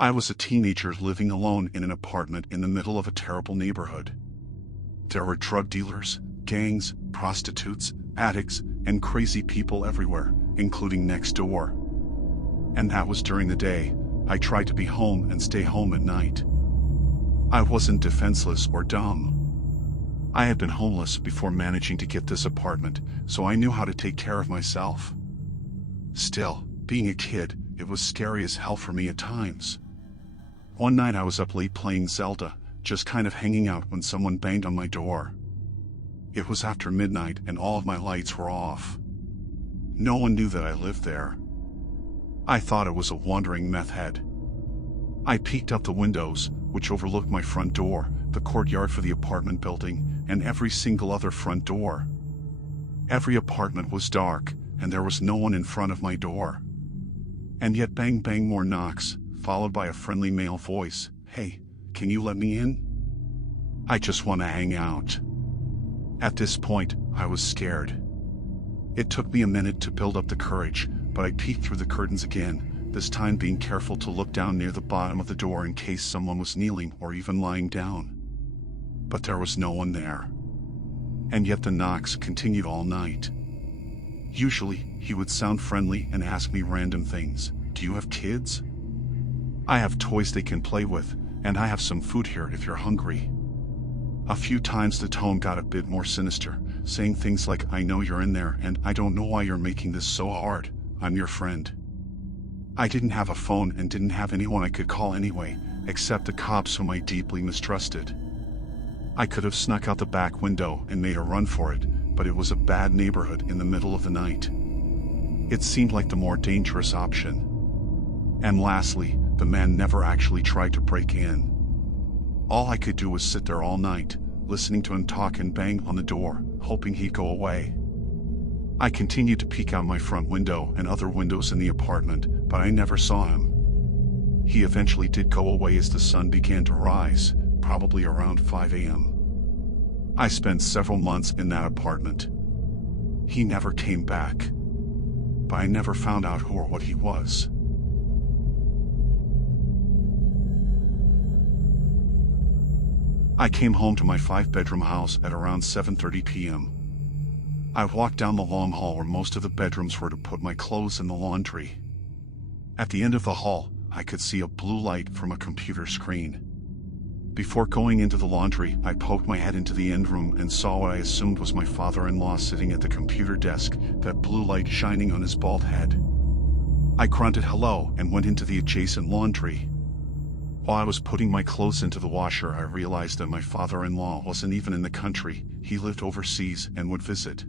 I was a teenager living alone in an apartment in the middle of a terrible neighborhood. There were drug dealers, gangs, prostitutes, addicts, and crazy people everywhere, including next door. And that was during the day. I tried to be home and stay home at night. I wasn't defenseless or dumb. I had been homeless before managing to get this apartment, so I knew how to take care of myself. Still, being a kid, it was scary as hell for me at times. One night I was up late playing Zelda, just kind of hanging out when someone banged on my door. It was after midnight and all of my lights were off. No one knew that I lived there. I thought it was a wandering meth head. I peeked out the windows, which overlooked my front door, the courtyard for the apartment building, and every single other front door. Every apartment was dark, and there was no one in front of my door. And yet bang bang more knocks, followed by a friendly male voice. "Hey, can you let me in? I just want to hang out." At this point, I was scared. It took me a minute to build up the courage, but I peeked through the curtains again, this time being careful to look down near the bottom of the door in case someone was kneeling or even lying down. But there was no one there. And yet the knocks continued all night. Usually, he would sound friendly and ask me random things. "Do you have kids? I have toys they can play with, and I have some food here if you're hungry." A few times the tone got a bit more sinister, saying things like, "I know you're in there and I don't know why you're making this so hard. I'm your friend." I didn't have a phone and didn't have anyone I could call anyway, except the cops whom I deeply mistrusted. I could have snuck out the back window and made a run for it, but it was a bad neighborhood in the middle of the night. It seemed like the more dangerous option. And lastly, the man never actually tried to break in. All I could do was sit there all night, listening to him talk and bang on the door, hoping he'd go away. I continued to peek out my front window and other windows in the apartment, but I never saw him. He eventually did go away as the sun began to rise, probably around 5 a.m. I spent several months in that apartment. He never came back. But I never found out who or what he was. I came home to my 5-bedroom house at around 7:30 p.m. I walked down the long hall where most of the bedrooms were to put my clothes in the laundry. At the end of the hall, I could see a blue light from a computer screen. Before going into the laundry, I poked my head into the end room and saw what I assumed was my father-in-law sitting at the computer desk, that blue light shining on his bald head. I grunted hello and went into the adjacent laundry. While I was putting my clothes into the washer, I realized that my father-in-law wasn't even in the country. He lived overseas and would visit.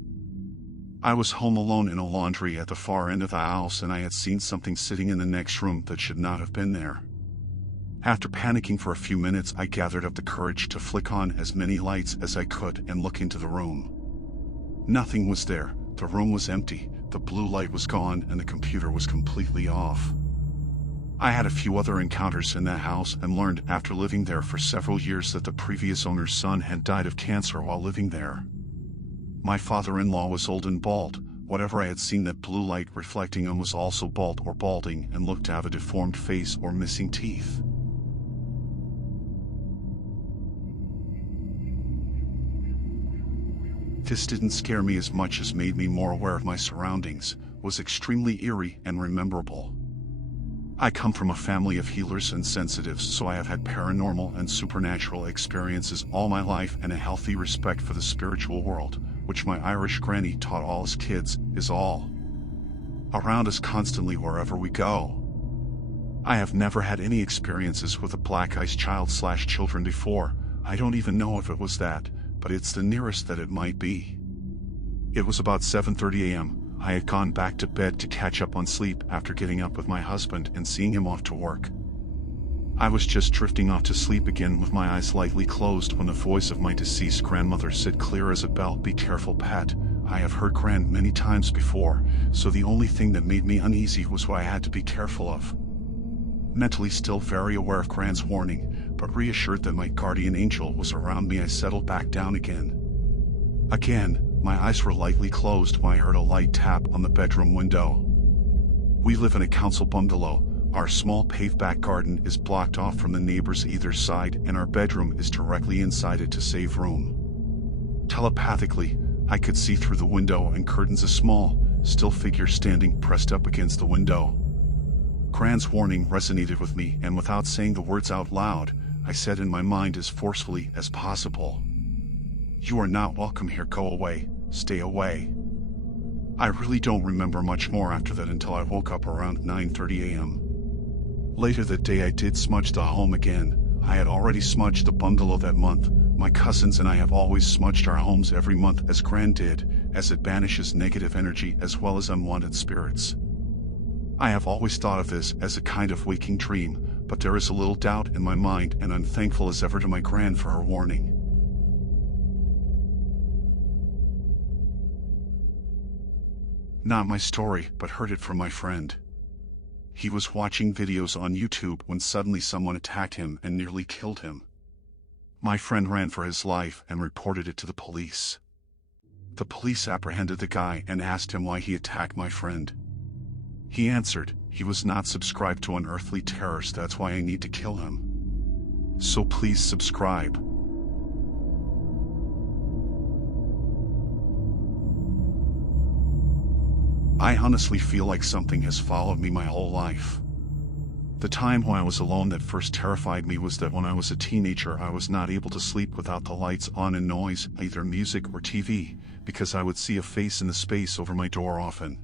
I was home alone in a laundry at the far end of the house, and I had seen something sitting in the next room that should not have been there. After panicking for a few minutes, I gathered up the courage to flick on as many lights as I could and look into the room. Nothing was there. The room was empty, the blue light was gone, and the computer was completely off. I had a few other encounters in that house and learned after living there for several years that the previous owner's son had died of cancer while living there. My father-in-law was old and bald. Whatever I had seen that blue light reflecting on was also bald or balding and looked to have a deformed face or missing teeth. This didn't scare me as much as made me more aware of my surroundings, was extremely eerie and rememberable. I come from a family of healers and sensitives, so I have had paranormal and supernatural experiences all my life and a healthy respect for the spiritual world, which my Irish granny taught all us kids, is all around us constantly wherever we go. I have never had any experiences with a black-eyed child/children before. I don't even know if it was that, but it's the nearest that it might be. It was about 7:30 a.m. I had gone back to bed to catch up on sleep after getting up with my husband and seeing him off to work. I was just drifting off to sleep again with my eyes lightly closed when the voice of my deceased grandmother said clear as a bell, "Be careful, Pat." I have heard Gran many times before, so the only thing that made me uneasy was what I had to be careful of. Mentally still very aware of Gran's warning, but reassured that my guardian angel was around me, I settled back down again. Again, my eyes were lightly closed when I heard a light tap on the bedroom window. We live in a council bungalow, Our small paved back garden is blocked off from the neighbors either side, and our bedroom is directly inside it to save room. Telepathically, I could see through the window and curtains a small, still figure standing pressed up against the window. Gran's warning resonated with me, and without saying the words out loud, I said in my mind as forcefully as possible, "You are not welcome here, go away, stay away." I really don't remember much more after that until I woke up around 9:30 a.m. Later that day I did smudge the home again. I had already smudged the bungalow that month. My cousins and I have always smudged our homes every month as Gran did, as it banishes negative energy as well as unwanted spirits. I have always thought of this as a kind of waking dream, but there is a little doubt in my mind, and I'm thankful as ever to my Gran for her warning. Not my story, but heard it from my friend. He was watching videos on YouTube when suddenly someone attacked him and nearly killed him. My friend ran for his life and reported it to the police. The police apprehended the guy and asked him why he attacked my friend. He answered, "He was not subscribed to unearthly terrors, that's why I need to kill him. So please subscribe." I honestly feel like something has followed me my whole life. The time when I was alone that first terrified me was that when I was a teenager I was not able to sleep without the lights on and noise, either music or TV, because I would see a face in the space over my door often.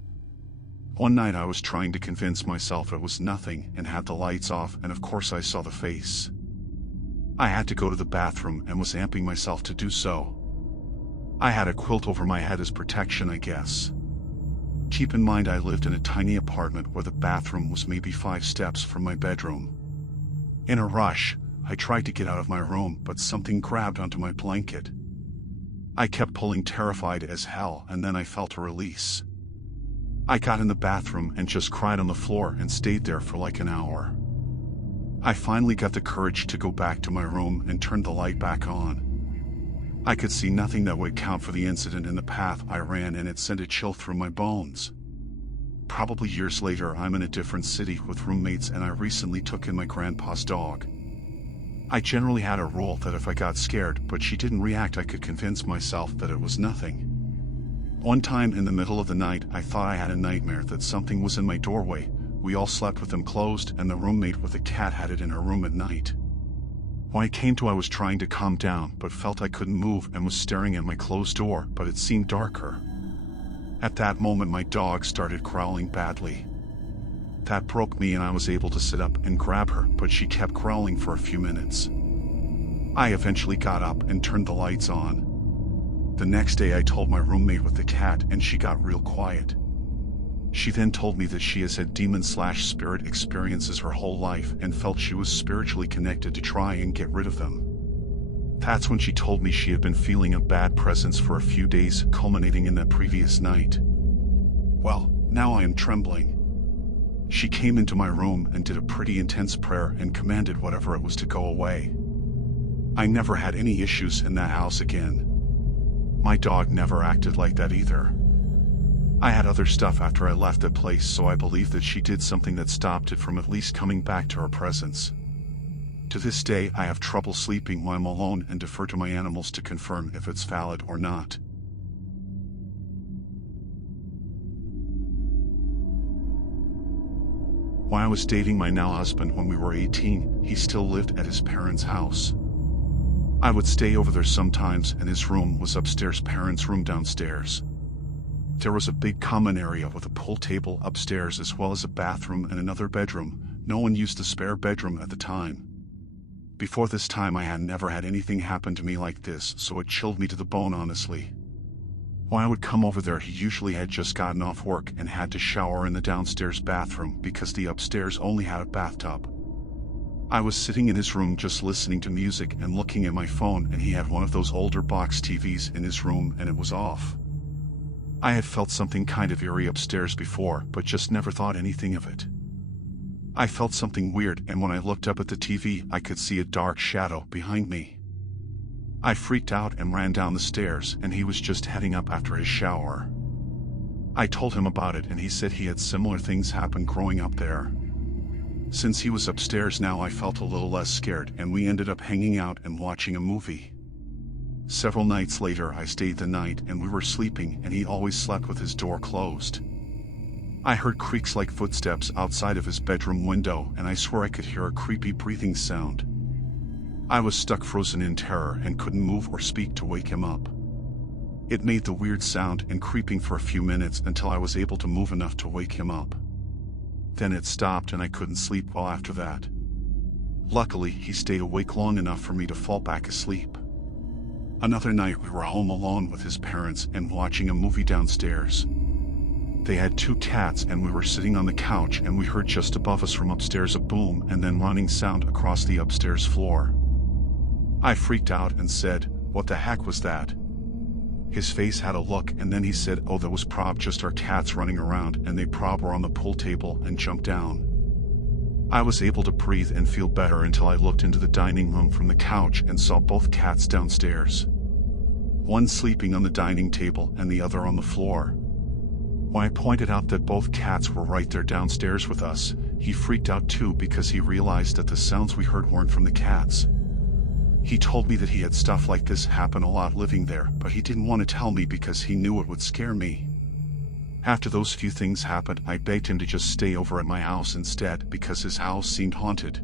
One night I was trying to convince myself it was nothing and had the lights off, and of course I saw the face. I had to go to the bathroom and was amping myself to do so. I had a quilt over my head as protection, I guess. Keep in mind I lived in a tiny apartment where the bathroom was maybe 5 steps from my bedroom. In a rush, I tried to get out of my room, but something grabbed onto my blanket. I kept pulling, terrified as hell, and then I felt a release. I got in the bathroom and just cried on the floor and stayed there for like an hour. I finally got the courage to go back to my room and turn the light back on. I could see nothing that would account for the incident in the path I ran, and it sent a chill through my bones. Probably years later, I'm in a different city with roommates, and I recently took in my grandpa's dog. I generally had a rule that if I got scared but she didn't react, I could convince myself that it was nothing. One time in the middle of the night, I thought I had a nightmare that something was in my doorway. We all slept with them closed, and the roommate with a cat had it in her room at night. When I came to, I was trying to calm down but felt I couldn't move and was staring at my closed door, but it seemed darker. At that moment my dog started growling badly. That broke me and I was able to sit up and grab her, but she kept growling for a few minutes. I eventually got up and turned the lights on. The next day I told my roommate with the cat and she got real quiet. She then told me that she has had demon/spirit experiences her whole life and felt she was spiritually connected to try and get rid of them. That's when she told me she had been feeling a bad presence for a few days, culminating in that previous night. Well, now I am trembling. She came into my room and did a pretty intense prayer and commanded whatever it was to go away. I never had any issues in that house again. My dog never acted like that either. I had other stuff after I left that place, so I believe that she did something that stopped it from at least coming back to her presence. To this day, I have trouble sleeping when I'm alone and defer to my animals to confirm if it's valid or not. When I was dating my now husband when we were 18, he still lived at his parents' house. I would stay over there sometimes, and his room was upstairs, parents' room downstairs. There was a big common area with a pool table upstairs as well as a bathroom and another bedroom. No one used the spare bedroom at the time. Before this time I had never had anything happen to me like this, so it chilled me to the bone, honestly. When I would come over there, he usually had just gotten off work and had to shower in the downstairs bathroom because the upstairs only had a bathtub. I was sitting in his room just listening to music and looking at my phone, and he had one of those older box TVs in his room and it was off. I had felt something kind of eerie upstairs before, but just never thought anything of it. I felt something weird, and when I looked up at the TV, I could see a dark shadow behind me. I freaked out and ran down the stairs, and he was just heading up after his shower. I told him about it, and he said he had similar things happen growing up there. Since he was upstairs now, I felt a little less scared, and we ended up hanging out and watching a movie. Several nights later, I stayed the night and we were sleeping, and he always slept with his door closed. I heard creaks like footsteps outside of his bedroom window, and I swore I could hear a creepy breathing sound. I was stuck frozen in terror and couldn't move or speak to wake him up. It made the weird sound and creeping for a few minutes until I was able to move enough to wake him up. Then it stopped and I couldn't sleep well after that. Luckily, he stayed awake long enough for me to fall back asleep. Another night we were home alone with his parents and watching a movie downstairs. They had 2 cats and we were sitting on the couch, and we heard just above us from upstairs a boom and then running sound across the upstairs floor. I freaked out and said, "What the heck was that?" His face had a look, and then he said, "Oh, that was prob just our cats running around, and they prob were on the pool table and jumped down." I was able to breathe and feel better until I looked into the dining room from the couch and saw both cats downstairs. One sleeping on the dining table and the other on the floor. When I pointed out that both cats were right there downstairs with us, he freaked out too because he realized that the sounds we heard weren't from the cats. He told me that he had stuff like this happen a lot living there, but he didn't want to tell me because he knew it would scare me. After those few things happened, I begged him to just stay over at my house instead because his house seemed haunted.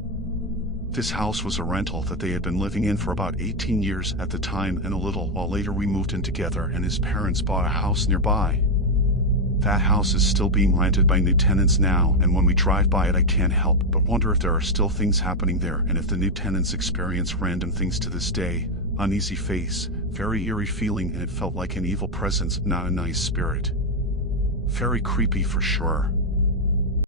This house was a rental that they had been living in for about 18 years at the time, and a little while later we moved in together and his parents bought a house nearby. That house is still being rented by new tenants now, and when we drive by it I can't help but wonder if there are still things happening there and if the new tenants experience random things to this day. Uneasy face, very eerie feeling, and it felt like an evil presence, not a nice spirit. Very creepy for sure.